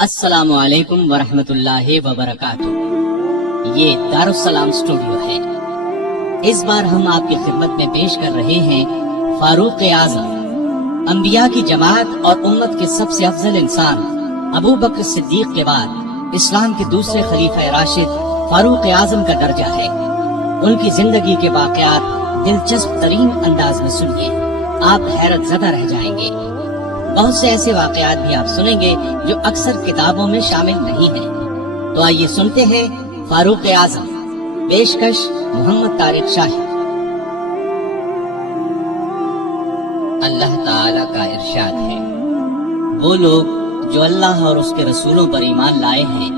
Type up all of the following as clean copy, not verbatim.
السلام علیکم ورحمۃ اللہ وبرکاتہ۔ یہ دارالسلام اسٹوڈیو ہے۔ اس بار ہم آپ کی خدمت میں پیش کر رہے ہیں فاروق اعظم، انبیاء کی جماعت اور امت کے سب سے افضل انسان ابو بکر صدیق کے بعد اسلام کے دوسرے خلیفہ راشد فاروق اعظم کا درجہ ہے۔ ان کی زندگی کے واقعات دلچسپ ترین انداز میں سنیے، آپ حیرت زدہ رہ جائیں گے۔ بہت سے ایسے واقعات بھی آپ سنیں گے جو اکثر کتابوں میں شامل نہیں ہیں۔ تو آئیے سنتے ہیں فاروق اعظم، پیشکش محمد طارق شاہی۔ اللہ تعالی کا ارشاد ہے، وہ لوگ جو اللہ اور اس کے رسولوں پر ایمان لائے ہیں،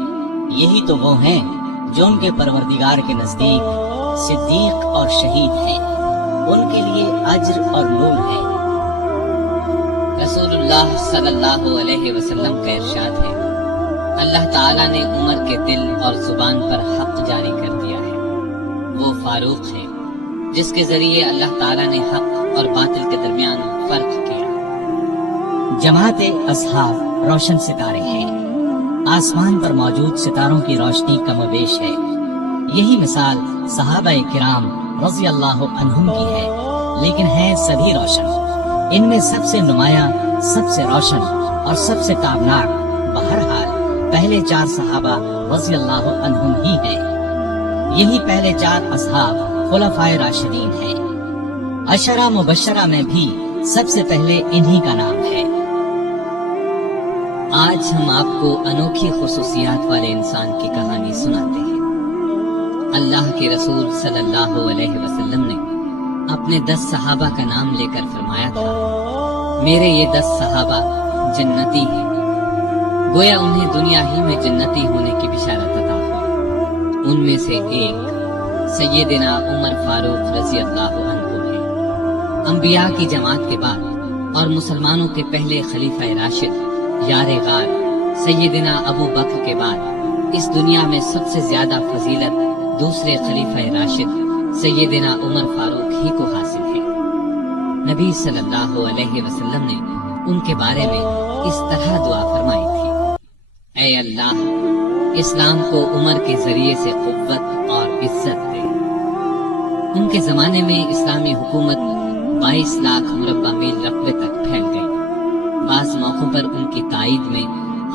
یہی تو وہ ہیں جو ان کے پروردگار کے نزدیک صدیق اور شہید ہیں، ان کے لیے اجر اور نور ہے۔ رسول اللہ صلی اللہ علیہ وسلم کا ارشاد ہے، اللہ تعالیٰ نے عمر کے دل اور زبان پر حق جاری کر دیا ہے۔ وہ فاروق ہے جس کے ذریعے اللہ تعالیٰ نے حق اور باطل کے درمیان فرق کیا۔ جماعت اصحاب روشن ستارے ہیں، آسمان پر موجود ستاروں کی روشنی کم و بیش ہے۔ یہی مثال صحابہ کرام رضی اللہ عنہم کی ہے، لیکن ہیں سبھی روشن۔ ان میں سب سے نمایاں، سب سے روشن اور سب سے تابناک بہرحال پہلے 4 صحابہ رضی اللہ عنہم ہی ہیں۔ یہی پہلے 4 اصحاب خلفائے راشدین ہیں۔ عشرہ مبشرہ میں بھی سب سے پہلے انہی کا نام ہے۔ آج ہم آپ کو انوکھی خصوصیات والے انسان کی کہانی سناتے ہیں۔ اللہ کے رسول صلی اللہ علیہ وسلم نے اپنے 10 صحابہ کا نام لے کر فرمایا تھا، میرے یہ 10 صحابہ جنتی ہیں۔ گویا انہیں دنیا ہی میں جنتی ہونے کی بشارت عطا ہوئی۔ ان میں سے ایک سیدنا عمر فاروق رضی اللہ عنہ ہے۔ انبیاء کی جماعت کے بعد اور مسلمانوں کے پہلے خلیفہ راشد یار غار سیدنا ابو بکر کے بعد اس دنیا میں سب سے زیادہ فضیلت دوسرے خلیفہ راشد سیدنا عمر فاروق ہی کو حاصل ہے۔ نبی صلی اللہ علیہ وسلم نے ان کے بارے میں اس طرح دعا فرمائی تھی، اے اللہ، اسلام کو عمر کے ذریعے سے قوت اور عزت دے۔ ان کے زمانے میں اسلامی حکومت 22 لاکھ مربع میل رقبے تک پھیل گئی۔ بعض موقعوں پر ان کی تائید میں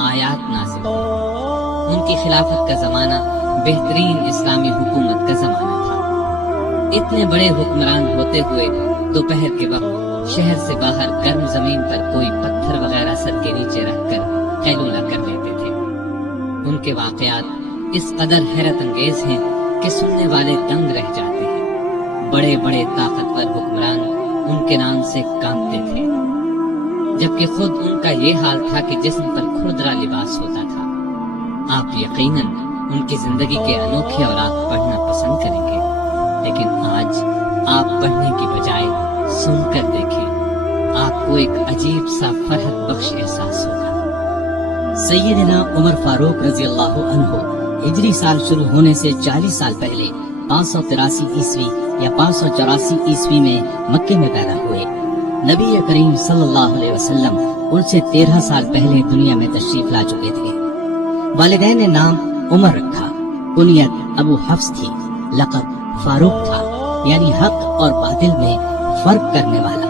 آیات نازل ہوئی۔ ان کی خلافت کا زمانہ بہترین اسلامی حکومت کا زمانہ تھا۔ اتنے بڑے حکمران ہوتے ہوئے دوپہر کے وقت شہر سے باہر گرم زمین پر کوئی پتھر وغیرہ سر کے نیچے رکھ کر قیلولہ کر لیتے تھے۔ ان کے واقعات اس قدر حیرت انگیز ہیں کہ سننے والے دنگ رہ جاتے ہیں۔ بڑے بڑے طاقتور حکمران ان کے نام سے کانپتے تھے، جبکہ خود ان کا یہ حال تھا کہ جسم پر کھردرا لباس ہوتا تھا۔ آپ یقیناً ان کی زندگی کے انوکھے اوراق پڑھنا پسند کریں گے، لیکن آج آپ پڑھنے کی بجائے سن کر دیکھیں، آپ کو ایک عجیب سا فرحت بخش احساس ہوگا۔ سیدنا عمر فاروق رضی اللہ عنہ ہجری سال شروع ہونے سے 40 سال پہلے 583 عیسوی یا 584 عیسوی میں مکے میں پیدا ہوئے۔ نبی کریم صلی اللہ علیہ وسلم ان سے 13 سال پہلے دنیا میں تشریف لا چکے تھے۔ والدین نے نام عمر رکھا، کنیت ابو حفص تھی، لقب فاروق تھا، یعنی حق اور باطل میں فرق کرنے والا۔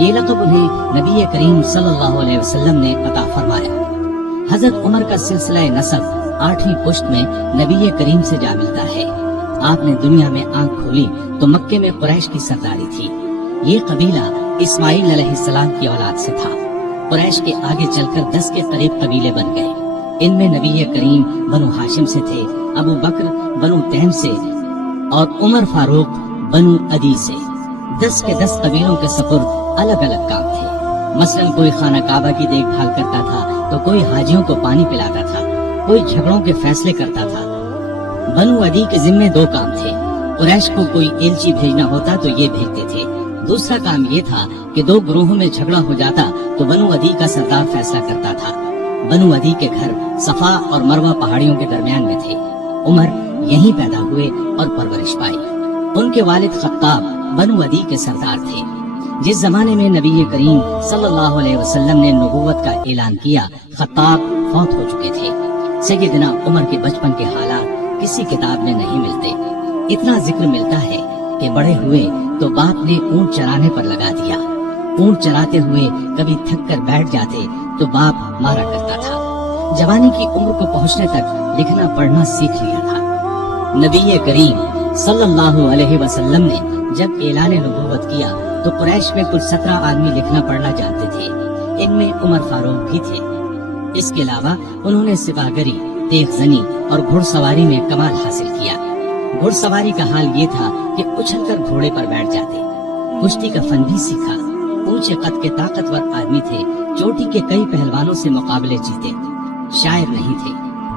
یہ لقب انہیں نبی کریم صلی اللہ علیہ وسلم نے عطا فرمایا۔ حضرت عمر کا سلسلہ نسب 8ویں پشت میں نبی کریم سے جا ملتا ہے۔ آپ نے دنیا میں آنکھ کھولی تو مکے میں قریش کی سرداری تھی۔ یہ قبیلہ اسماعیل علیہ السلام کی اولاد سے تھا۔ قریش کے آگے چل کر 10 کے قریب قبیلے بن گئے۔ ان میں نبی کریم بنو ہاشم سے تھے، ابو بکر بنو تیم سے اور عمر فاروق بنو عدی سے۔ 10 کے 10 قبیلوں کے سپرد الگ الگ کام تھے۔ مثلا کوئی خانہ کعبہ کی دیکھ بھال کرتا تھا تو کوئی حاجیوں کو پانی پلاتا تھا، کوئی جھگڑوں کے فیصلے کرتا تھا۔ بنو عدی کے ذمے 2 کام تھے۔ قریش کو کوئی ایلچی بھیجنا ہوتا تو یہ بھیجتے تھے۔ دوسرا کام یہ تھا کہ 2 گروہوں میں جھگڑا ہو جاتا تو بنو عدی کا سردار فیصلہ کرتا تھا۔ بنو عدی کے گھر صفا اور مروہ پہاڑیوں کے درمیان میں تھے۔ عمر یہیں پیدا ہوئے اور پرورش پائی۔ ان کے والد خطاب بنو عدی کے سردار تھے۔ جس زمانے میں نبی کریم صلی اللہ علیہ وسلم نے نبوت کا اعلان کیا، خطاب فوت ہو چکے تھے۔ سیدنا عمر کے بچپن کے حالات کسی کتاب میں نہیں ملتے۔ اتنا ذکر ملتا ہے کہ بڑے ہوئے تو باپ نے اونٹ چرانے پر لگا دیا۔ اونٹ چراتے ہوئے کبھی تھک کر بیٹھ جاتے تو باپ مارا کرتا تھا۔ جوانی کی عمر کو پہنچنے تک لکھنا پڑھنا سیکھ لیا تھا۔ نبی کریم صلی اللہ علیہ وسلم نے جب اعلان نبوت کیا تو قریش میں کل 17 آدمی لکھنا پڑھنا جانتے تھے۔ ان میں عمر فاروق بھی تھے۔ اس کے علاوہ انہوں نے سپاہگری، تیغ زنی اور گھڑ سواری میں کمال حاصل کیا۔ گھڑ سواری کا حال یہ تھا کہ اچھل کر گھوڑے پر بیٹھ جاتے۔ کشتی کا فن بھی سیکھا۔ اونچے قد کے طاقتور آدمی تھے، چوٹی کے کئی پہلوانوں سے مقابلے جیتے۔ شاعر نہیں تھے،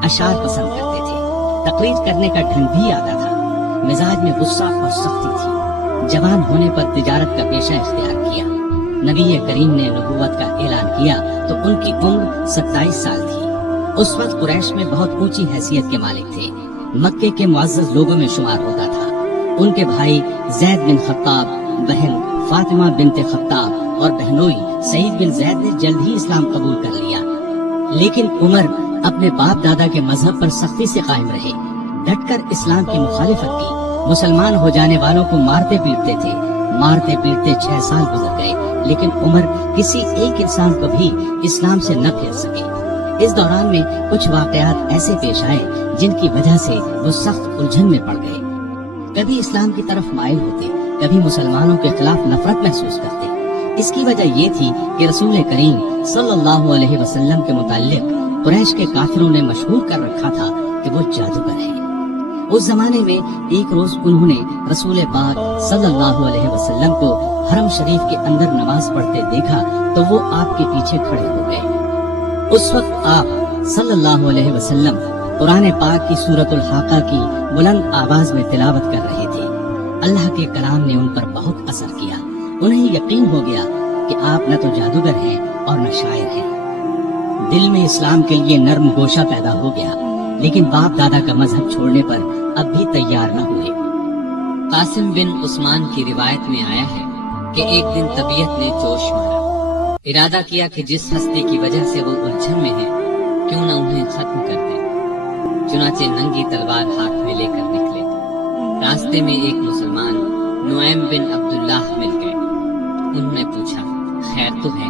اشعار پسند کرتے تھے۔ تقریر کرنے کا ڈھنگ بھی آتا تھا۔ مزاج میں غصہ اور سختی تھی۔ جوان ہونے پر تجارت کا پیشہ اختیار کیا۔ نبی کریم نے نبوت کا اعلان کیا تو ان کی عمر 27 سال تھی۔ اس وقت قریش میں بہت اونچی حیثیت کے مالک تھے۔ مکے کے معزز لوگوں میں شمار ہوتا تھا۔ ان کے بھائی زید بن خطاب، بہن فاطمہ بنت خطاب اور بہنوئی سعید بن زید نے جلد ہی اسلام قبول کر لیا۔ لیکن عمر اپنے باپ دادا کے مذہب پر سختی سے قائم رہے، ڈٹ کر اسلام کی مخالفت کی۔ مسلمان ہو جانے والوں کو مارتے پیٹتے تھے۔ مارتے پیٹتے 6 سال گزر گئے، لیکن عمر کسی ایک انسان کو بھی اسلام سے نہ پھیر سکے۔ اس دوران میں کچھ واقعات ایسے پیش آئے جن کی وجہ سے وہ سخت الجھن میں پڑ گئے۔ کبھی اسلام کی طرف مائل ہوتے، کبھی مسلمانوں کے خلاف نفرت محسوس کرتے۔ اس کی وجہ یہ تھی کہ رسول کریم صلی اللہ علیہ وسلم کے متعلق قریش کے کافروں نے مشہور کر رکھا تھا کہ وہ جادوگر ہے۔ اس زمانے میں ایک روز انہوں نے رسول پاک صلی اللہ علیہ وسلم کو حرم شریف کے اندر نماز پڑھتے دیکھا تو وہ آپ کے پیچھے کھڑے ہو گئے۔ اس وقت آپ صلی اللہ علیہ وسلم قرآن پاک کی سورۃ الحاقہ کی بلند آواز میں تلاوت کر رہے تھے۔ اللہ کے کلام نے ان پر بہت اثر کیا۔ انہیں یقین ہو گیا کہ آپ نہ تو جادوگر ہیں اور نہ شاعر ہیں۔ دل میں اسلام کے لیے نرم گوشہ پیدا ہو گیا، لیکن باپ دادا کا مذہب چھوڑنے پر اب بھی تیار نہ ہوئے۔ قاسم بن عثمان کی روایت میں آیا ہے کہ ایک دن طبیعت نے جوش مارا، ارادہ کیا کہ جس ہستی کی وجہ سے وہ الجھن میں ہیں کیوں نہ انہیں ختم کر دیں۔ چنانچہ ننگی تلوار ہاتھ میں لے کر نکلے۔ راستے میں ایک مسلمان نعیم بن عبداللہ مل گئے۔ انہوں نے پوچھا، خیر تو ہے؟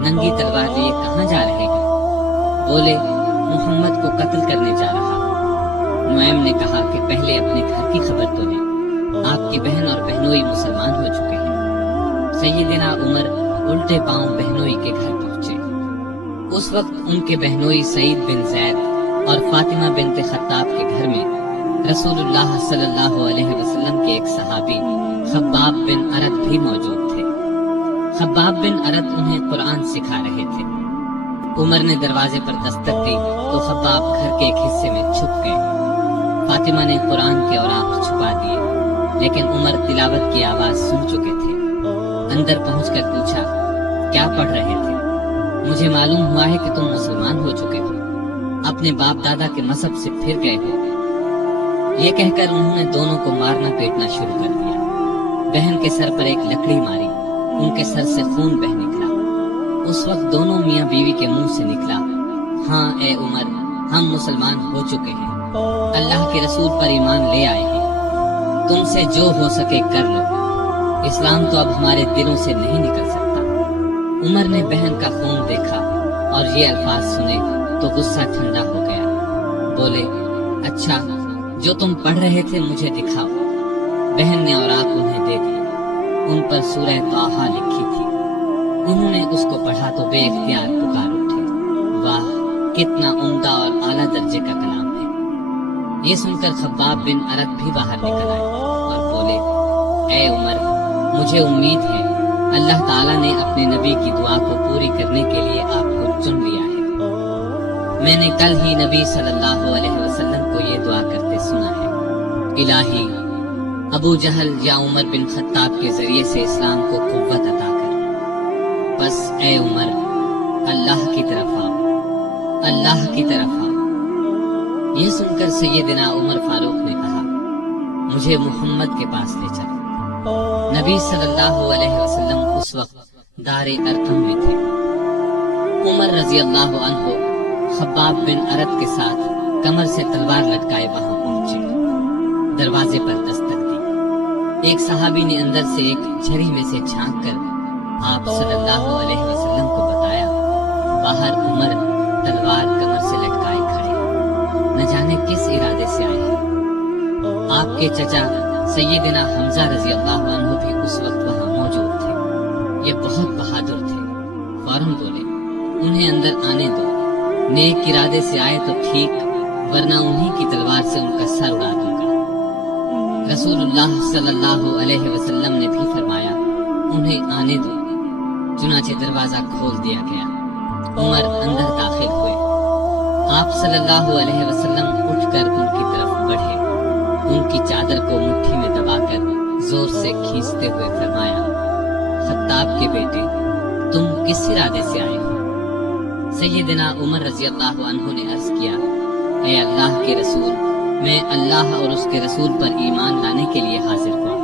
ننگی تلوار لیے کہاں جا رہے ہیں؟ بولے، محمد کو قتل کرنے جا رہا۔ نعیم نے کہا کہ پہلے اپنے گھر کی خبر تو لیں، آپ کی بہن اور بہنوئی مسلمان ہو چکے ہیں۔ سیدنا عمر الٹے پاؤں بہنوئی کے گھر پہنچے۔ اس وقت ان کے بہنوئی سعید بن زید اور فاطمہ بنت خطاب کے گھر میں رسول اللہ صلی اللہ علیہ وسلم کے ایک صحابی خباب بن ارد بھی موجود تھے۔ خباب بن ارد انہیں قرآن سکھا رہے تھے۔ عمر نے دروازے پر دستک دی تو خباب گھر کے ایک حصے میں چھپ گئے۔ فاطمہ نے قرآن کے اوراق چھپا دیے، لیکن عمر تلاوت کی آواز سن چکے تھے۔ اندر پہنچ کر پوچھا، کیا پڑھ رہے تھے؟ مجھے معلوم ہوا ہے کہ تم مسلمان ہو چکے ہو، اپنے باپ دادا کے مذہب سے پھر گئے ہو۔ یہ کہہ کر انہوں نے دونوں کو مارنا پیٹنا شروع کر دیا۔ بہن کے سر پر ایک لکڑی ماری، ان کے سر سے خون بہ نکلا۔ اس وقت دونوں میاں بیوی کے منہ سے نکلا، ہاں اے عمر، ہم مسلمان ہو چکے ہیں، اللہ کے رسول پر ایمان لے آئے ہیں، تم سے جو ہو سکے کر لو، اسلام تو اب ہمارے دلوں سے نہیں نکل سکتا۔ عمر نے بہن کا خون دیکھا اور یہ الفاظ سنے تو غصہ ٹھنڈا ہو گیا۔ بولے، اچھا جو تم پڑھ رہے تھے مجھے دکھاؤ۔ بہن نے اوراق انہیں دے دی، ان پر سورہ طٰہٰ لکھی تھی۔ انہوں نے اس کو پڑھا تو بے اختیار پکار اٹھے، واہ کتنا عمدہ اور اعلیٰ درجے کا کلام ہے۔ یہ سن کر خباب بن ارد بھی باہر نکل آئے اور بولے، اے عمر، مجھے امید ہے اللہ تعالیٰ نے اپنے نبی کی دعا کو پوری کرنے کے لیے آپ کو چن لیا ہے۔ میں نے کل ہی نبی صلی اللہ علیہ وسلم کو یہ دعا کرتے سنا ہے، الہی ابو جہل یا عمر بن خطاب کے ذریعے سے اسلام کو قوت عطا کر۔ بس اے عمر، اللہ کی طرف آؤ، اللہ کی طرف آؤ۔ یہ سن کر سیدنا عمر فاروق نے کہا، مجھے محمد کے پاس لے چلو۔ نبی صلی اللہ علیہ وسلم اس وقت دار ارقم میں تھے۔ عمر رضی اللہ عنہ خباب بن ارد کے ساتھ کمر سے تلوار لٹکائے وہاں پہنچے۔ دروازے پر دستک دی۔ ایک صحابی نے اندر سے ایک جھری میں سے جھانک کر آپ صلی اللہ علیہ وسلم کو بتایا، باہر عمر تلوار کمر سے لٹکائے کھڑے، نہ جانے کس ارادے سے آئے ہیں۔ آپ کے چچا سیدنا حمزہ رضی اللہ عنہ بھی اس وقت وہاں موجود تھے۔ یہ بہت بہادر تھے، فوراً بولے انہیں اندر آنے دو، نیک ارادے سے آئے تو ٹھیک، ورنہ انہی کی تلوار سے ان کا سر اڑا دوں گا۔ رسول اللہ صلی اللہ علیہ وسلم نے بھی فرمایا انہیں آنے دو۔ چنانچہ دروازہ کھول دیا گیا۔ عمر اندر داخل ہوئے۔ آپ صلی اللہ علیہ وسلم اٹھ کر ان کی طرف بڑھے، ان کی چادر کو مٹھی میں دبا کر زور سے کھینچتے ہوئے فرمایا، خطاب کے بیٹے، تم کس ارادے سے آئے ہو؟ سیدنا عمر رضی اللہ عنہ نے عرض کیا، اے اللہ کے رسول، میں اللہ اور اس کے رسول پر ایمان لانے کے لیے حاضر ہوا۔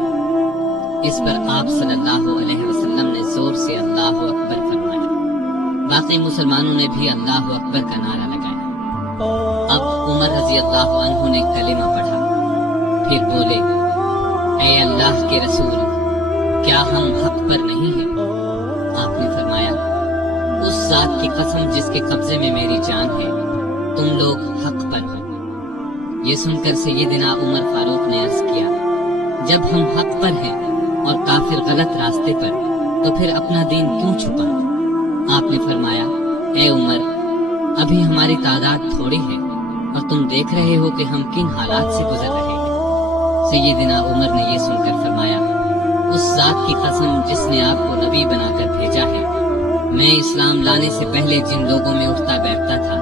اس پر آپ صلی اللہ علیہ وسلم نے زور سے اللہ اکبر فرمایا۔ باقی مسلمانوں نے بھی اللہ اکبر کا نعرہ لگایا۔ اب عمر رضی اللہ عنہ نے کلمہ پڑھا، پھر بولے، اے اللہ کے رسول، کیا ہم حق پر نہیں ہیں؟ آپ نے فرمایا، اس ذات کی قسم جس کے قبضے میں میری جان ہے، تم لوگ حق پر ہو۔ یہ سن کر سیدنا عمر فاروق نے عرض کیا، جب ہم حق پر ہیں اور کافر غلط راستے پر، تو پھر اپنا دین کیوں چھپا؟ آپ نے فرمایا، اے عمر، ابھی ہماری تعداد تھوڑی ہے اور تم دیکھ رہے ہو کہ ہم کن حالات سے گزر رہے ہیں۔ سیدنا عمر نے یہ سن کر فرمایا، اس ذات کی قسم جس نے آپ کو نبی بنا کر بھیجا ہے، میں اسلام لانے سے پہلے جن لوگوں میں اٹھتا بیٹھتا تھا،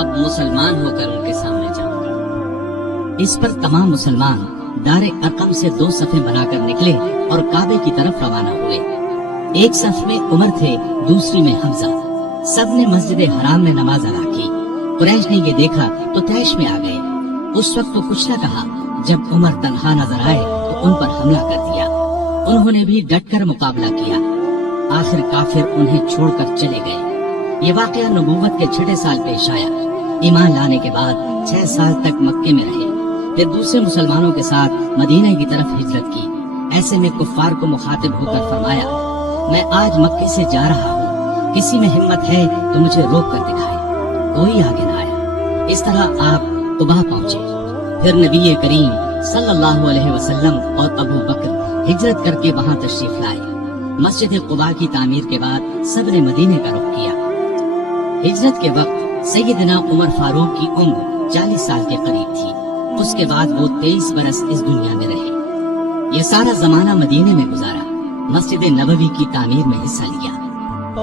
اب مسلمان ہو کر ان کے سامنے جاؤں گا۔ اس پر تمام مسلمان دار ارقم سے 2 صفیں بنا کر نکلے اور کعبے کی طرف روانہ ہوئے۔ ایک صف میں عمر تھے، دوسری میں حمزہ۔ سب نے مسجد حرام میں نماز ادا کی۔ قریش نے یہ دیکھا تو طیش میں آ گئے۔ اس وقت تو کچھ نہ کہا، جب عمر تنہا نظر آئے تو ان پر حملہ کر دیا۔ انہوں نے بھی ڈٹ کر مقابلہ کیا۔ آخر کافر انہیں چھوڑ کر چلے گئے۔ یہ واقعہ نبوت کے 6 سال پیش آیا۔ ایمان لانے کے بعد 6 سال تک مکے میں رہے، پھر دوسرے مسلمانوں کے ساتھ مدینہ کی طرف ہجرت کی۔ ایسے میں کفار کو مخاطب ہو کر فرمایا، میں آج مکے سے جا رہا ہوں، کسی میں ہمت ہے تو مجھے روک کر دکھائے۔ کوئی آگے نہ آیا۔ اس طرح آپ قباء پہنچے۔ پھر نبی کریم صلی اللہ علیہ وسلم اور ابو بکر ہجرت کر کے وہاں تشریف لائے۔ مسجد قباء کی تعمیر کے بعد سب نے مدینے کا رخ کیا۔ ہجرت کے وقت سیدنا عمر فاروق کی عمر 40 سال کے قریب تھی۔ اس کے بعد وہ 23 برس اس دنیا میں رہے۔ یہ سارا زمانہ مدینے میں گزارا، مسجد نبوی کی تعمیر میں حصہ لیا۔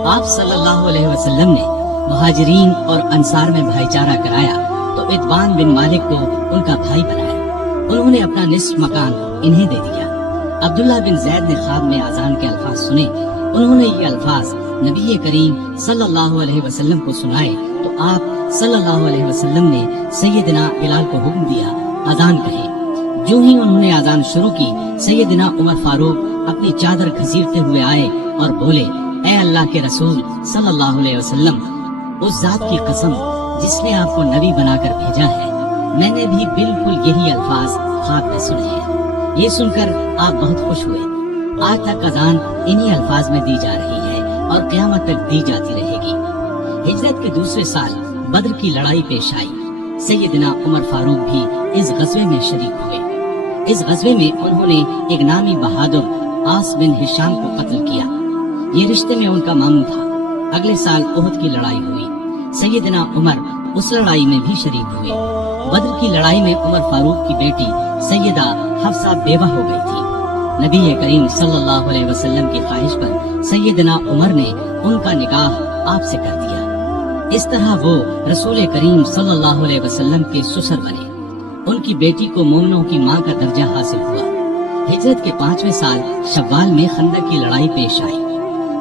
آپ صلی اللہ علیہ وسلم نے مہاجرین اور انصار میں بھائی چارہ کرایا تو ادوان بن مالک کو ان کا بھائی بنایا۔ انہوں نے اپنا نصف مکان انہیں دے دیا۔ عبداللہ بن زید نے خواب میں اذان کے الفاظ سنے۔ انہوں نے یہ الفاظ نبی کریم صلی اللہ علیہ وسلم کو سنائے تو آپ صلی اللہ علیہ وسلم نے سیدنا بلال کو حکم دیا، اذان کہے۔ جو ہی انہوں نے اذان شروع کی، سیدنا عمر فاروق اپنی چادر گھسیٹتے ہوئے آئے اور بولے، اے اللہ کے رسول صلی اللہ علیہ وسلم، اس ذات کی قسم جس نے آپ کو نبی بنا کر بھیجا ہے، میں نے بھی بالکل یہی الفاظ خواب میں سنے ہیں۔ یہ سن کر آپ بہت خوش ہوئے۔ آج تک اذان انہی الفاظ میں دی جا رہی ہے اور قیامت تک دی جاتی رہے گی۔ ہجرت کے دوسرے سال بدر کی لڑائی پیش آئی۔ سیدنا عمر فاروق بھی اس غزوے میں شریک ہوئے۔ اس غزوے میں انہوں نے ایک نامی بہادر عاص بن ہشام کو قتل کیا۔ یہ رشتے میں ان کا ماموں تھا۔ اگلے سال احد کی لڑائی ہوئی۔ سیدنا عمر اس لڑائی میں بھی شریک ہوئے۔ بدر کی لڑائی میں عمر فاروق کی بیٹی سیدہ حفصہ بیوہ ہو گئی تھی۔ نبی کریم صلی اللہ علیہ وسلم کی خواہش پر سیدنا عمر نے ان کا نکاح آپ سے کر دیا۔ اس طرح وہ رسول کریم صلی اللہ علیہ وسلم کے سسر بنے۔ ان کی بیٹی کو مومنوں کی ماں کا درجہ حاصل ہوا۔ ہجرت کے 5ویں سال شوال میں خندق کی لڑائی پیش آئی۔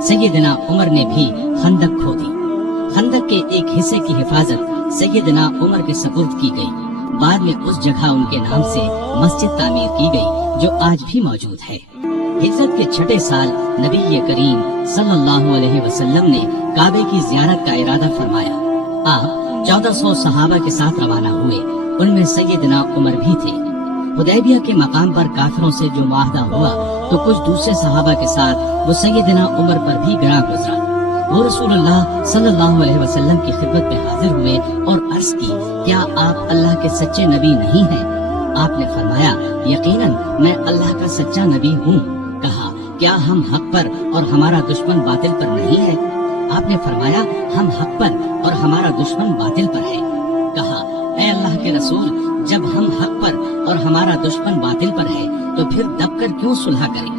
سیدنا عمر نے بھی خندق کھودی۔ خندق کے ایک حصے کی حفاظت سیدنا عمر کے سپرد کی گئی۔ بعد میں اس جگہ ان کے نام سے مسجد تعمیر کی گئی جو آج بھی موجود ہے۔ ہجرت کے چھٹے سال نبی کریم صلی اللہ علیہ وسلم نے کعبے کی زیارت کا ارادہ فرمایا۔ آپ 1400 صحابہ کے ساتھ روانہ ہوئے، ان میں سیدنا عمر بھی تھے۔ حدیبیہ کے مقام پر کافروں سے جو معاہدہ ہوا تو کچھ دوسرے صحابہ کے ساتھ وہ سیدنا عمر پر بھی گراں گزرا۔ وہ رسول اللہ صلی اللہ علیہ وسلم کی خدمت میں حاضر ہوئے اور عرض کی، کیا آپ اللہ کے سچے نبی نہیں ہیں؟ آپ نے فرمایا، یقیناً میں اللہ کا سچا نبی ہوں۔ کہا، کیا ہم حق پر اور ہمارا دشمن باطل پر نہیں ہے؟ آپ نے فرمایا، ہم حق پر اور ہمارا دشمن باطل پر ہے۔ کہا، اے اللہ کے رسول، جب ہم حق پر اور ہمارا دشمن باطل پر ہے تو پھر دب کر کیوں صلح کریں؟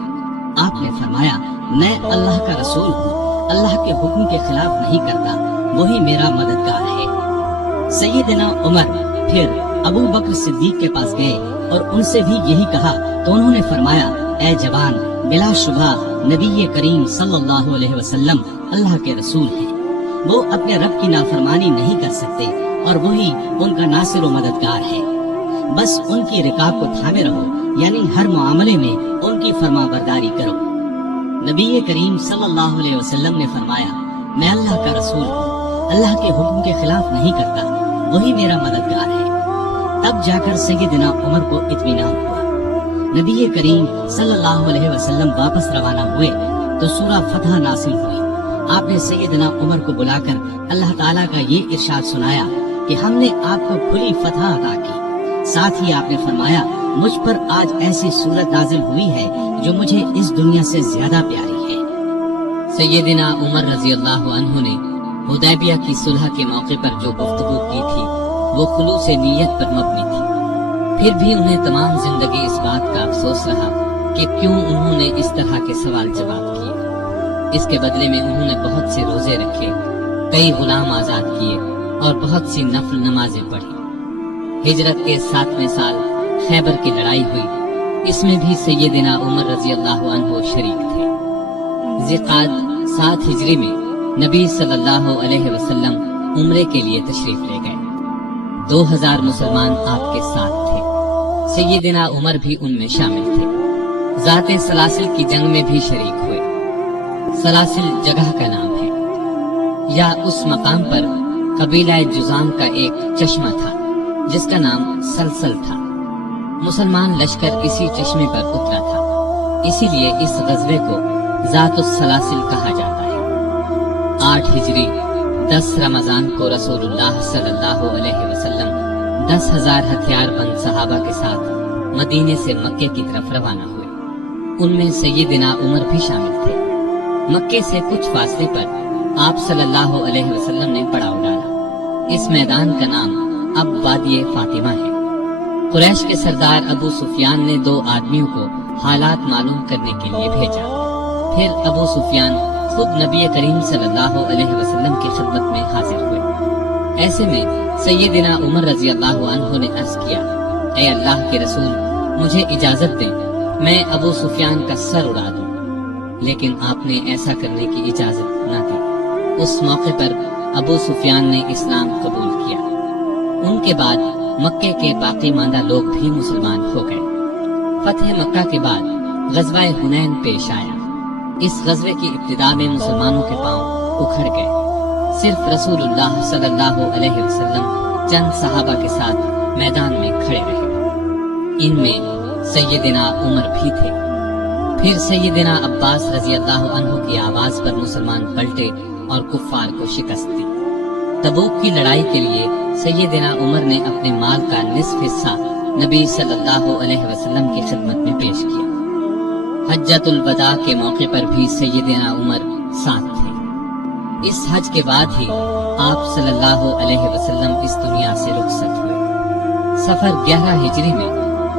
آپ نے فرمایا، میں اللہ کا رسول ہوں، اللہ کے حکم کے خلاف نہیں کرتا، وہی میرا مددگار ہے۔ سیدنا عمر پھر ابو بکر صدیق کے پاس گئے اور ان سے بھی یہی کہا تو انہوں نے فرمایا، اے جوان، بلا شبہ نبی کریم صلی اللہ علیہ وسلم اللہ کے رسول ہیں، وہ اپنے رب کی نافرمانی نہیں کر سکتے اور وہی ان کا ناصر و مددگار ہے، بس ان کی رکاب کو تھامے رہو، یعنی ہر معاملے میں ان کی فرما برداری کرو۔ نبی کریم صلی اللہ علیہ وسلم نے فرمایا، میں اللہ کا رسول ہوں، اللہ کے حکم کے خلاف نہیں کرتا، وہی میرا مددگار ہے۔ تب جا کر سیدنا عمر کو اطمینان ہوا۔ نبی کریم صلی اللہ علیہ وسلم واپس روانہ ہوئے تو سورہ فتح نازل ہوئی۔ آپ نے سیدنا عمر کو بلا کر اللہ تعالیٰ کا یہ ارشاد سنایا کہ ہم نے آپ کو کھلی فتح عطا کی، ساتھ ہی آپ نے فرمایا، مجھ پر آج ایسی صورت نازل ہوئی ہے جو مجھے اس دنیا سے زیادہ پیاری ہے۔ سیدنا عمر رضی اللہ عنہ نے حدیبیہ کی صلح کے موقع پر جو گفتگو کی تھی وہ خلوص نیت پر مبنی تھی۔ پھر بھی انہیں تمام زندگی اس بات کا افسوس رہا کہ کیوں انہوں نے اس طرح کے سوال جواب کیے۔ اس کے بدلے میں انہوں نے بہت سے روزے رکھے، کئی غلام آزاد کیے اور بہت سی نفل نمازیں پڑھی۔ ہجرت کے 7ویں سال خیبر کی لڑائی ہوئی، اس میں بھی سیدنا عمر رضی اللہ عنہ شریک تھے۔ ذیقعدہ 7 ہجری میں نبی صلی اللہ علیہ وسلم عمرے کے لیے تشریف لے گئے۔ 2000 مسلمان آپ کے ساتھ تھے، سیدنا عمر بھی ان میں شامل تھے۔ ذات سلاسل کی جنگ میں بھی شریک ہوئے۔ سلاسل جگہ کا نام ہے، یا اس مقام پر قبیلہ جذام کا ایک چشمہ تھا جس کا نام سلسل تھا۔ مسلمان لشکر اسی چشمے پر اترا تھا، اسی لیے اس غزوے کو ذات السلاسل کہا جاتا ہے۔ 8 ہجری 10 رمضان کو رسول اللہ صلی اللہ علیہ وسلم 10,000 ہتھیار بند صحابہ کے ساتھ مدینے سے مکے کی طرف روانہ ہوئے۔ ان میں سیدنا عمر بھی شامل تھے۔ مکے سے کچھ فاصلے پر آپ صلی اللہ علیہ وسلم نے پڑاؤ ڈالا۔ اس میدان کا نام اب وادی فاطمہ ہے۔ قریش کے سردار ابو سفیان نے 2 آدمیوں کو حالات معلوم کرنے کے لیے بھیجا۔ پھر ابو سفیان خود نبی کریم صلی اللہ علیہ وسلم کی خدمت میں حاضر ہوئے۔ ایسے میں سیدنا عمر رضی اللہ عنہ نے عرض کیا، اے اللہ کے رسول، مجھے اجازت دیں میں ابو سفیان کا سر اڑا دوں، لیکن آپ نے ایسا کرنے کی اجازت نہ دی۔ اس موقع پر ابو سفیان نے اسلام قبول کیا۔ ان کے بعد مکے کے باقی ماندہ لوگ بھی مسلمان ہو گئے۔ فتح مکہ کے بعد غزوہ حنین پیش آیا۔ اس غزوے کی ابتدا میں مسلمانوں کے پاؤں اکھڑ گئے۔ صرف رسول اللہ صلی اللہ علیہ وسلم چند صحابہ کے ساتھ میدان میں کھڑے رہے۔ ان میں سیدنا عمر بھی تھے۔ پھر سیدنا عباس رضی اللہ عنہ کی آواز پر مسلمان پلٹے اور کفار کو شکست دی۔ تبوک کی لڑائی کے لیے سیدنا عمر نے اپنے مال کا نصف حصہ نبی صلی اللہ علیہ وسلم کی خدمت میں پیش کیا۔ حجۃ الوداع کے موقع پر بھی سیدنا عمر ساتھ تھے۔ اس حج کے بعد ہی آپ صلی اللہ علیہ وسلم اس دنیا سے رخصت ہوئے۔ سفر 11 ہجری میں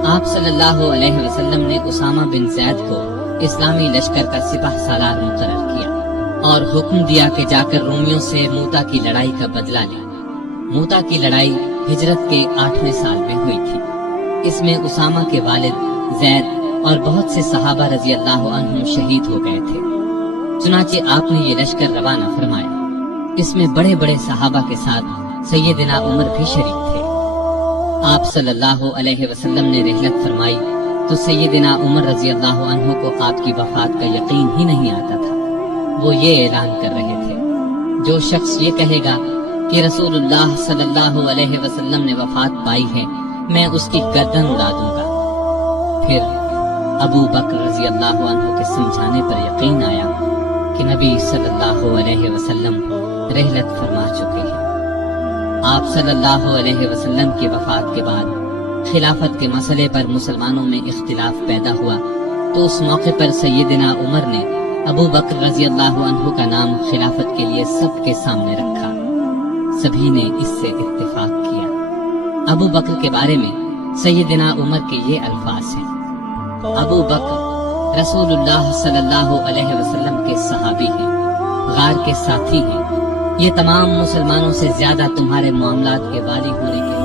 آپ صلی اللہ علیہ وسلم نے اسامہ بن زید کو اسلامی لشکر کا سپہ سالار مقرر کیا اور حکم دیا کہ جا کر رومیوں سے موتا کی لڑائی کا بدلہ لیں۔ موتا کی لڑائی ہجرت کے 8ویں سال میں ہوئی تھی۔ اس میں اسامہ کے والد زید اور بہت سے صحابہ رضی اللہ عنہم شہید ہو گئے تھے۔ چنانچہ آپ نے یہ لشکر روانہ فرمایا۔ اس میں بڑے بڑے صحابہ کے ساتھ سیدنا عمر بھی شریک تھے۔ آپ صلی اللہ علیہ وسلم نے رحلت فرمائی تو سیدنا عمر رضی اللہ عنہ کو آپ کی وفات کا یقین ہی نہیں آتا تھا۔ وہ یہ اعلان کر رہے تھے، جو شخص یہ کہے گا کہ رسول اللہ صلی اللہ علیہ وسلم نے وفات پائی ہے، میں اس کی گردن اڑا دوں گا۔ پھر ابو بکر رضی اللہ عنہ کے سمجھانے پر یقین آیا کہ نبی صلی اللہ علیہ وسلم رحلت فرما چکے ہیں۔ آپ صلی اللہ علیہ وسلم کی وفات کے بعد خلافت کے مسئلے پر مسلمانوں میں اختلاف پیدا ہوا، تو اس موقع پر سیدنا عمر نے ابو بکر رضی اللہ عنہ کا نام خلافت کے لیے سب کے سامنے رکھا۔ سبھی نے اس سے اتفاق کیا۔ ابو بکر کے بارے میں سیدنا عمر کے یہ الفاظ ہیں: ابو بکر رسول اللہ صلی اللہ علیہ وسلم کے صحابی ہیں، غار کے ساتھی ہیں، یہ تمام مسلمانوں سے زیادہ تمہارے معاملات کے والی ہونے کے